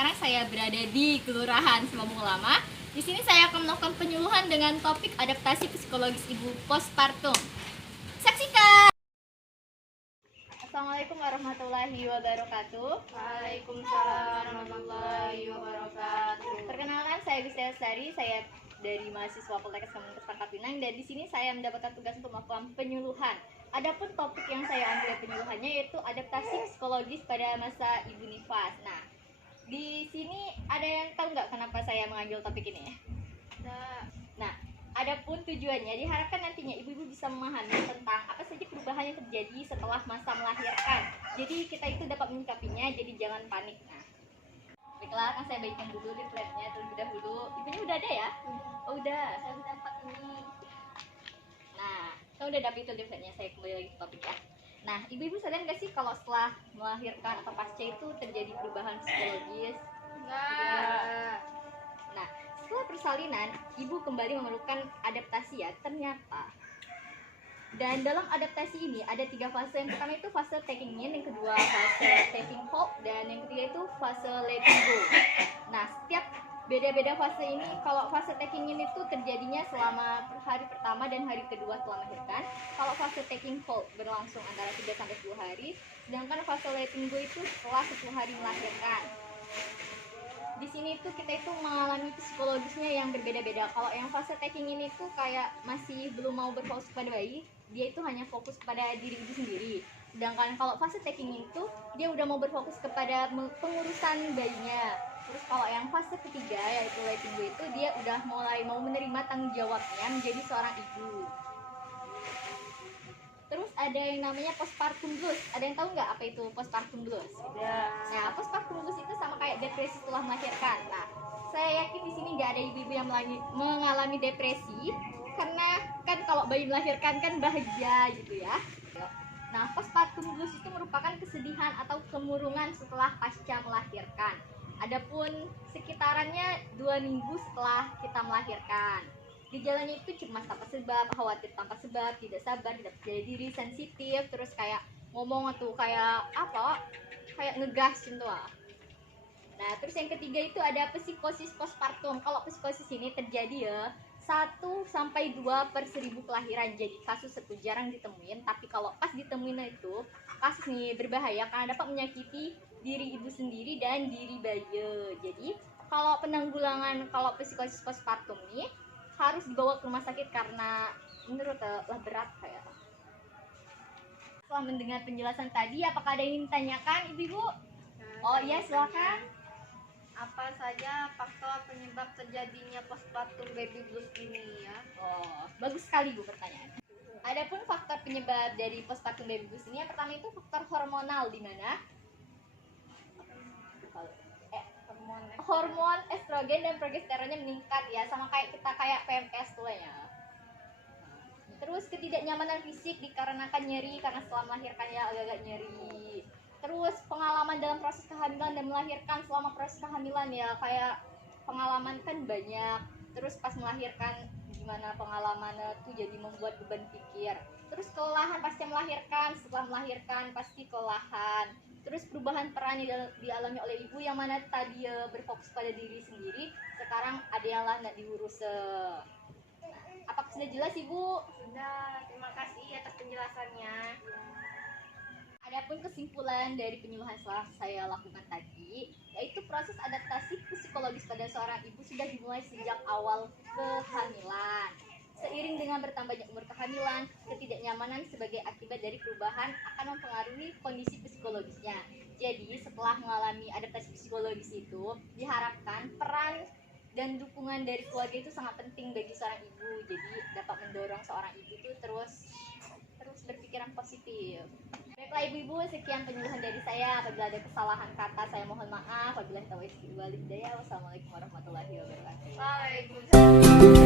sekarang saya berada di Kelurahan Semambung Lama. Di sini saya akan melakukan penyuluhan dengan topik adaptasi psikologis ibu postpartum. Saksikan! Assalamualaikum warahmatullahi wabarakatuh. Waalaikumsalam warahmatullahi wabarakatuh. Perkenalkan, saya Gusti Lestari, saya dari mahasiswa Poltekkes Kemenkes Pangkal Pinang, dan di sini saya mendapatkan tugas untuk melakukan penyuluhan. Adapun topik yang saya ambil penyuluhannya yaitu adaptasi psikologis pada masa ibu nifas. Nah, di sini ada yang tahu nggak kenapa saya mengambil topik ini ya? Nah, adapun tujuannya diharapkan nantinya ibu-ibu bisa memahami tentang apa saja perubahan yang terjadi setelah masa melahirkan. Jadi kita itu dapat menyikapinya, jadi jangan panik. Nah, baiklah, akan saya bagikan dulu leafletnya terlebih dahulu. Ibunya udah ada ya? Oh, udah, saya udah dapat ini. Nah, saya udah dapat itu leafletnya, saya kembali lagi ke topik ya. Nah, ibu-ibu sadar nggak sih kalau setelah melahirkan atau pasca itu terjadi perubahan psikologis? Enggak. Nah, setelah persalinan, ibu kembali memerlukan adaptasi ya, ternyata. Dan dalam adaptasi ini ada 3 fase. Yang pertama itu fase taking in, yang kedua fase taking hold, dan yang ketiga itu fase letting go. Nah, setiap beda-beda fase ini, kalau fase taking in itu terjadinya selama hari pertama dan hari kedua setelah melahirkan. Kalau fase taking hold berlangsung antara 3 sampai 10 hari, sedangkan fase letting go itu setelah 10 hari melahirkan. Di sini tuh kita itu mengalami psikologisnya yang berbeda-beda. Kalau yang fase taking in itu kayak masih belum mau berfokus pada bayi, dia itu hanya fokus pada diri ibu sendiri. Sedangkan kalau fase taking in itu dia udah mau berfokus kepada pengurusan bayinya. Terus kalau yang fase ketiga yaitu letting go itu dia udah mulai mau menerima tanggung jawabnya menjadi seorang ibu. Terus ada yang namanya postpartum blues. Ada yang tahu nggak apa itu postpartum blues? Ya. Nah, postpartum blues itu sama kayak depresi setelah melahirkan. Nah, saya yakin di sini nggak ada ibu-ibu yang mengalami depresi, karena kan kalau bayi melahirkan kan bahagia gitu ya. Nah, postpartum blues itu merupakan kesedihan atau kemurungan setelah pasca melahirkan. Adapun sekitarannya 2 minggu setelah kita melahirkan. Gejalanya itu cemas tanpa sebab, khawatir tanpa sebab, tidak sabar, tidak percaya diri, sensitif, terus kayak ngomong tuh kayak apa? Kayak ngegas gitu lah. Nah, terus yang ketiga itu ada psikosis postpartum. Kalau psikosis ini terjadi ya 1 sampai 2 per 1000 kelahiran. Jadi kasus itu jarang ditemuin, tapi kalau pas ditemuin itu kasus ini berbahaya karena dapat menyakiti diri ibu sendiri dan diri bayi. Jadi kalau penanggulangan kalau psikosis postpartum ini harus dibawa ke rumah sakit karena menurut lah berat kayak. Setelah mendengar penjelasan tadi, apakah ada yang ingin ditanyakan ibu-ibu? Oh iya, silakan. Apa saja faktor penyebab terjadinya postpartum baby blues ini ya? Oh, bagus sekali Bu pertanyaan. Adapun faktor penyebab dari postpartum baby blues ini, yang pertama itu faktor hormonal, di mana hormon estrogen dan progesteronnya meningkat ya, sama kayak kita kayak PMS tuh ya. Terus ketidaknyamanan fisik dikarenakan nyeri karena setelah melahirkan ya agak-agak nyeri. Terus pengalaman dalam proses kehamilan dan melahirkan selama proses kehamilan ya, kayak pengalaman kan banyak. Terus pas melahirkan gimana pengalamannya tuh jadi membuat beban pikir. Terus kelelahan pasca melahirkan, setelah melahirkan pasti kelelahan. Terus perubahan peran yang dialami oleh ibu yang mana tadi berfokus pada diri sendiri, sekarang ada yang lah nggak diurus. Apakah sudah jelas ibu? Sudah, terima kasih atas penjelasannya. Adapun kesimpulan dari penyuluhan setelah saya lakukan tadi, yaitu proses adaptasi psikologis pada seorang ibu sudah dimulai sejak awal kehamilan. Seiring dengan bertambahnya umur kehamilan, ketidaknyamanan sebagai akibat dari perubahan akan mempengaruhi kondisi psikologisnya. Jadi, setelah mengalami adaptasi psikologis itu, diharapkan peran dan dukungan dari keluarga itu sangat penting bagi seorang ibu. Jadi, dapat mendorong seorang ibu itu terus berpikiran positif. Baiklah ibu-ibu, sekian penyuluhan dari saya. Apabila ada kesalahan kata, saya mohon maaf. Apabila taufiq wal hidayah. Wassalamualaikum warahmatullahi wabarakatuh. Waalaikumsalam.